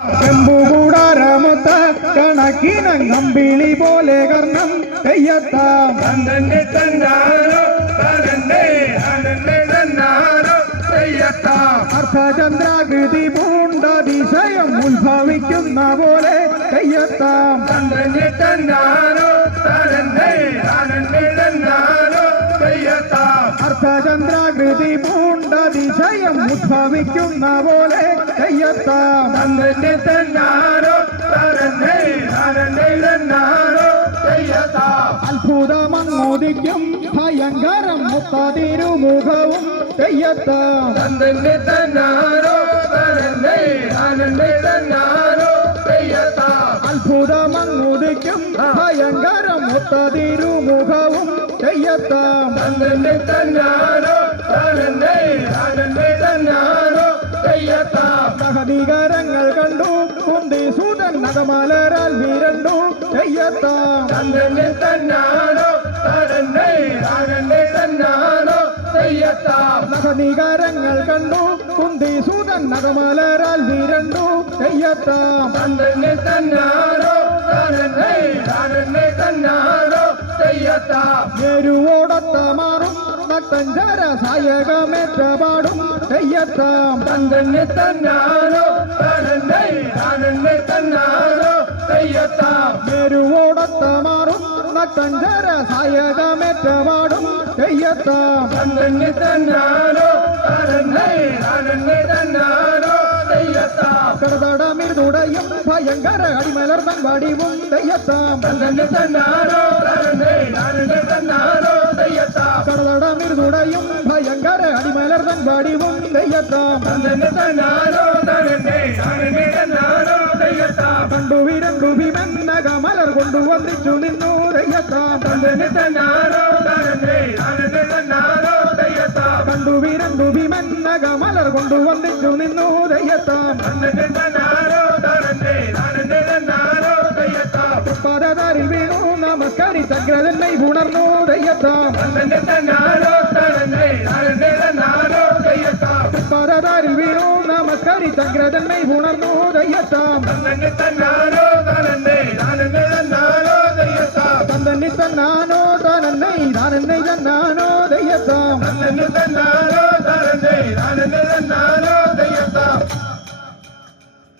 ചെമ്പുകൂടാരമൊത്ത കണക്കിനങ്ങമ്പിളി പോലെ കർണം തെയ്യത്താം തന്നന്റെ തന്നാരോ തന്നന്റെ തന്നന്റെ തന്നാരോ തെയ്യത്താം അർത്ഥചന്ദ്രാകൃതി പൂണ്ടതിശയം ഉത്ഭവിക്കുന്ന പോലെ തെയ്യത്താം തന്നന്റെ തന്നാരോ തന്നന്റെ തന്നന്റെ തന്നാരോ തെയ്യത്താം അർത്ഥചന്ദ്രാകൃതി പൂണ്ടതിശയം ഉദ്ഭവിക്കുന്ന പോലെ തെയ്യത്താം തന്നന്റെ തന്നാരോ തന്നന്റെ തന്നന്റെ തന്നാരോ തെയ്യത്താം അത്ഭുതമങ്ങോദിക്കും ഭയങ്കരം മുത്തതിരുമുഖവും തെയ്യത്താം തന്നന്റെ തന്നാരോ തന്നന്റെ തന്നന്റെ തന്നാരോ തെയ്യത്താം അത്ഭുതമങ്ങോദിക്കും ഭയങ്കരം മുത്തതിരുമുഖവും തെയ്യത്താം തന്നന്റെ തന്നാരോ തന്നന്റെ തന്നന്റെ തന്നാരോ തെയ്യത്താം സഹദികരങ്ങൾ കണ്ടു കുന്തി സൂതൻ നഗമലരാൽ വീരണ്ടു തെയ്യത്താം തന്നന്റെ തന്നാരോ തന്നന്റെ തന്നന്റെ തന്നാരോ തെയ്യത്താം സഹദികരങ്ങൾ കണ്ടു കുന്തി സൂതൻ നഗമലരാൽ വീരണ്ടു തെയ്യത്താം തന്നന്റെ തന്നാരോ തന്നന്റെ തന്നന്റെ തന്നാരോ തെയ്യത്താം എരുവോടത്ത മാറും നട്ടഞ്ചര സായകമേറ്റപാടും തെയ്യത്താം തന്നന്റെ തന്നാരോ തന്നന്റെ തന്നന്റെ തന്നാരോ തെയ്യത്താം എരുവോടത്ത മാറും നട്ടഞ്ചര സായകമേറ്റപാടും തെയ്യത്താം തന്നന്റെ തന്നാരോ തന്നന്റെ തന്നന്റെ തന്നാരോ തെയ്യത്താം കടതടമിരുതുടയും ഭയങ്കര അടിമലർന്നൻ വടിവും തെയ്യത്താം തന്നന്റെ തന്നാരോ തന്നന്റെ തന്നന്റെ തന്നാരോ തെയ്യത്താം കടതടമിരുതുടയും ഭയങ്കര അടിമലർന്നൻ വടിവും തെയ്യത്താം തന്നന്റെ തന്നാരോ തന്നന്റെ തന്നന്റെ തന്നാരോ തെയ്യത്താം കണ്ടു വിരണ്ടു ഭീമന്നകമലർ കൊണ്ടുവന്നിച്ചു നിന്നു തെയ്യത്താം തന്നന്റെ തന്നാരോ തന്നന്റെ തന്നന്റെ തന്നാരോ തെയ്യത്താം കണ്ടു വിരണ്ടു ഭീമന്നകമലർ കൊണ്ടുവന്നിച്ചു നിന്നു തെയ്യത്താം തന്നന്റെ തന്നാരോ തന്നന്റെ തന്നന്റെ തന്നാരോ തെയ്യത്താം പദതാരിൽ വീണു നമസ്കരിച്ചഗ്രതന്നെ ഉണർന്നു തെയ്യത്താം തന്നന്റെ തന്നാരോ തന്നന്റെ തന്നന്റെ തന്നാരോ തെയ്യത്താം പദതാരിൽ വീണു നമസ്കരിച്ചഗ്രതന്നെ ഉണർന്നു തെയ്യത്താം തന്നന്റെ തന്നാരോ തന്നന്റെ തന്നന്റെ തന്നാരോ തെയ്യത്താം തന്നി തന്നാനോ